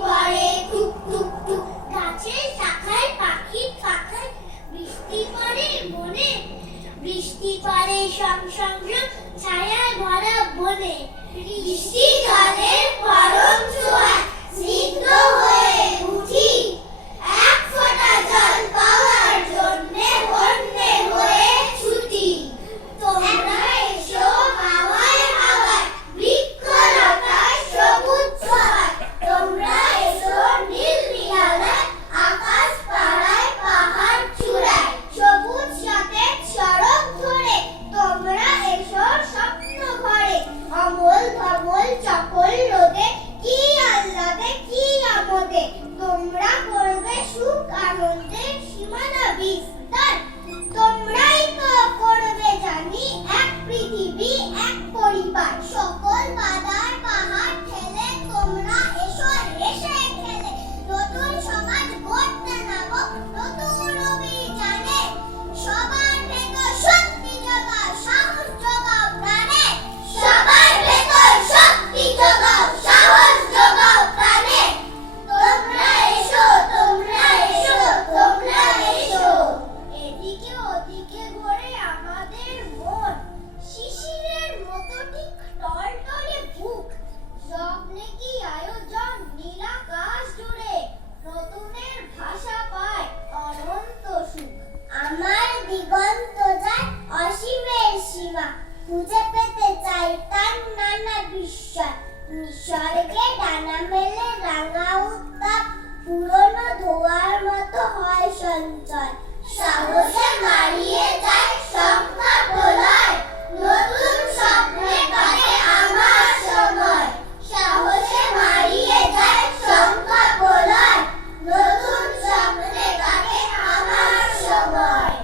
করে টুক টুক টুক, গাছের শাখায় পাখির পাখায় বৃষ্টি পড়ে মনে, বৃষ্টি পড়ে সং সং সং ছায়ায় ভরা বনে। বৃষ্টি জলের পরম ছোঁয়ায় স্নিগ্ধ হয়ে উঠি, এক ফোঁটা জল পাওয়ার জন্যে বন্যে হয়ে ছুটি। তোমরা এসো হাওয়ায় হাওয়ায় বৃক্ষলতায় সবুজ ছোঁয়ায়, তোমরা এসো নীল নিরালায় আকাশ পাড়ায় পাহাড় চূড়ায়, সবুজ সতেজ সড়ক ধরে তোমরা এসো স্বপ্ন ঘরে। অমল ধমল চপল রোদে কি আহ্লাদে কি আমোদে, তোমরা করবে সুখ আনন্দের সীমানা বিস্তার। তোমরাই তো করবে জানি এক পৃথিবী এক পরিবার, সকল বাধার পাহাড় ঠেলে তোমরা এসো হেসে খেলে। নতুন সমাজ গড়তে নামো নতুন অভিযানে, সবার ভেতর শক্তি জোগাও সাহস জোগাও প্রাণে, সবার ভেতর শক্তি জোগাও সাহস জোগাও প্রাণে। তোমরা এসো তোমরা এসো তোমরা এসো। এদিকে ওদিকে ঘোরে আমাদের মন, শিশিরের মতো ঠিক টলটলে বুক, স্বপ্নে কি আয়োজন নীল আকাশ জুড়ে, নতুনের ভাষা পায় অনন্ত সুখ। আমার দিগন্ত যায় অসীমের সীমা, খুঁজে পেতে চাই তার নানা বিস্ময়। নিসর্গে ডানা মেলে রাঙা উত্তাপ, পুরনো ধোঁয়ার মতো হয় সঞ্চয়। সাহসে মারিয়ে যায় সংখ্যা প্রলয়, নতুন স্বপ্নে কাটে আমার সময়। সাহসে মারিয়ে যায় সংখ্যা প্রলয়, নতুন স্বপ্নে কাটে আমার সময়।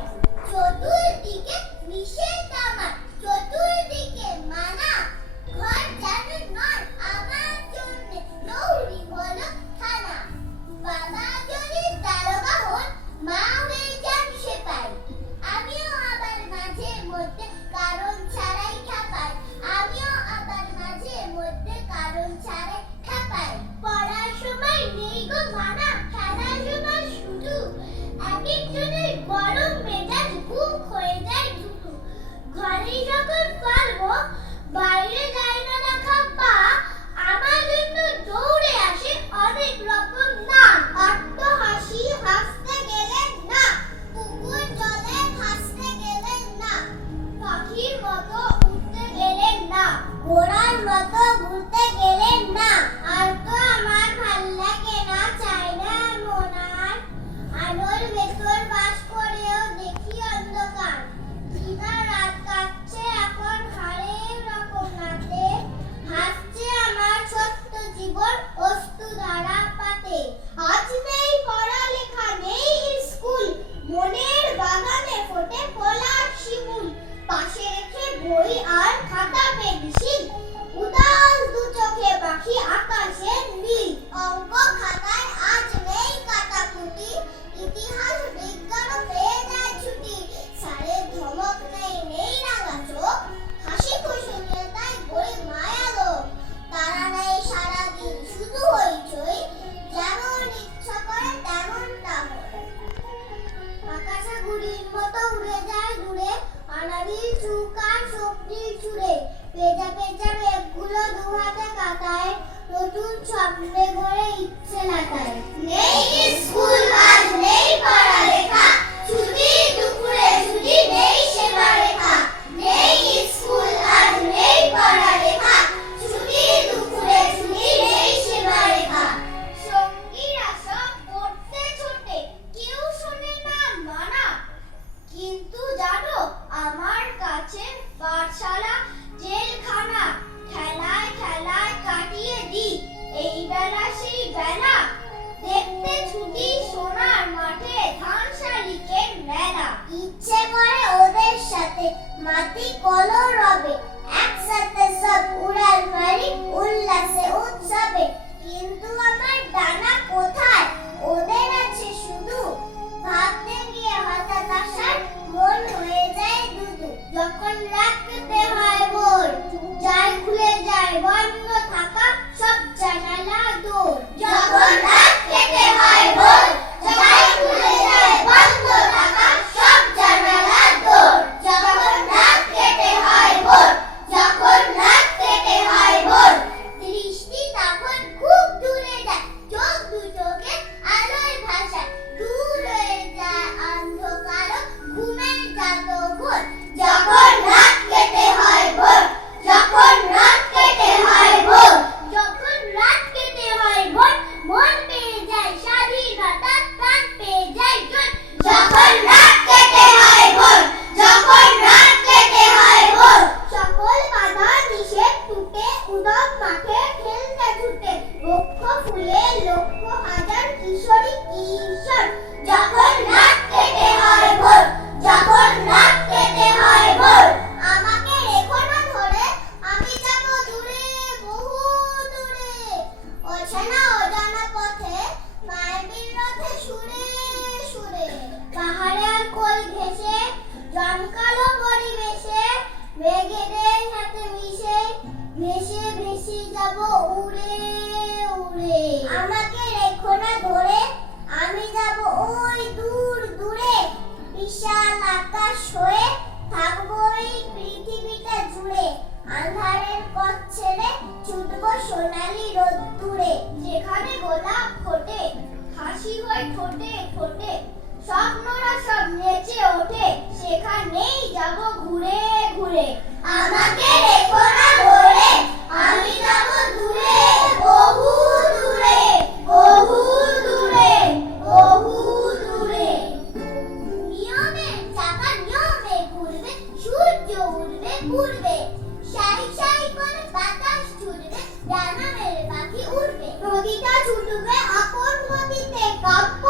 চতুর্দিকে নিষেধ আমার, চতুর্দিকে মানা, ঘর যেন নয় আমার জন্যে দৌড়ি বলো থানা। বাবা যদি দারোগা হন, মা হয়ে যান সেপাই, আমিও আবার মাঝে মধ্যে কারণ ছাড়াই খাপাই, আমিও আবার মাঝে মধ্যে কারণ ছাড়াই খাপাই। পড়ার সময় নেই গো মানা, খেলার সময় শুধু এক একজনের গরম মেজাজ বুক হয়ে যায় দুটো। ঘরেই যখন পারবো বাইরে যায় না দেখা পা, আমার জন্য দৌড়ে আসে অনেক রকম নাম। অট্ট হাসি হাসতে গেলে না, পুকুর জলে ভাসতে গেলে না, পাখির মতো উঠতে গেলে না, ঘোড়ার মতো ঘুরতে গেলে না। আর তো আমার ভাল লাগে না, চাই না এমন আর। আলোর ভেতর বাস করেও দেখি অন্ধকার, দিনা রাত কাটছে এখন হারের রকম রাতে, হাসছে আমার ছোট্ট জীবন অস্তু ধারা পাতে। আজ নেই পড়ালেখা নেই স্কুল, মনের বাগানে ফোটে পলাশ শিমুল, পাশে রেখে বই আর খাতা পেন্সিল, উদাস দু চোখে পাখি আকাশের নীল। অঙ্ক খাতায় আজ নেই কাটাকুটি, ইতিহাস বিজ্ঞানও পেয়ে যায় ছুটি। স্যারের ধমক নেই নেই রাঙা চোখ, হাসি খুশি নিয়ে তাই গরিব মায়া লোক। তারা নেই সারাদিন শুধু হইচই, যেমন ইচ্ছা করে তেমনটা হয়। আকাশে ঘুড়ির মতো উড়ে যায় দূরে, আনাবিল চুকা সবজির চুড়ে, পেঁচা পেঁচা মেঘগুলো দুহাতে কাটায়, নতুন স্বপ্নে ভরে ইচ্ছে লাটায়। নেই স্কুল আজ নেই পড়ালেখা, ছুটি দুপুরে ছুটি নেই সেবা রেখা। নেই স্কুল আজ নেই পড়ালেখা, ছুটি দুপুরে ছুটি নেই সেবা রেখা। সঙ্গীরা সব পড়তে ছোটে, কেউ শোনে না মানা, কিন্তু জানো আমার কাছে পাঠশালা জেলখানা। খেলায় খেলায় কাটিয়ে দিই এই বেলা সেই বেলা, দেখতে ছুটি সোনার মাঠে ধান শালিকের মেলা। ইচ্ছে করে ওদের সাথে মাটি কলো রবে, একসাথে সব উড়াল মারি উল্লাসে উৎসবে, কিন্তু আমার ডানা কোথায় ওদের আছে শুধু, ভাবতে গিয়ে হঠাৎ আসার মন হয়ে যায় দুদু। যখন রাখতে হয় ভোর, যায় খুলে যায় বন্ধ থাকা সব জানালা দোর, যখন সোনালি রোদ্দুরে, যেখানে গোলাপ ফোটে, হাসি হয় ঠোঁটে ঠোঁটে, স্বপ্নরা সব নেচে ওঠে, সেখানেই যাব ঘুরে ঘুরে। আমাকে রেখো না ধরে, আমি যাব দূরে, বহু দূরে, বহু দূরে, বহু দূরে। নিয়মের চাকা নিয়মে ঘুরবে, সূর্য উঠবে পূর্বে, সাই সাই করে বাতাস ছুটবে, ডানা মেলে পাখি উড়বে, নদীটা ছুটবে আপন গতিতে, কাব্য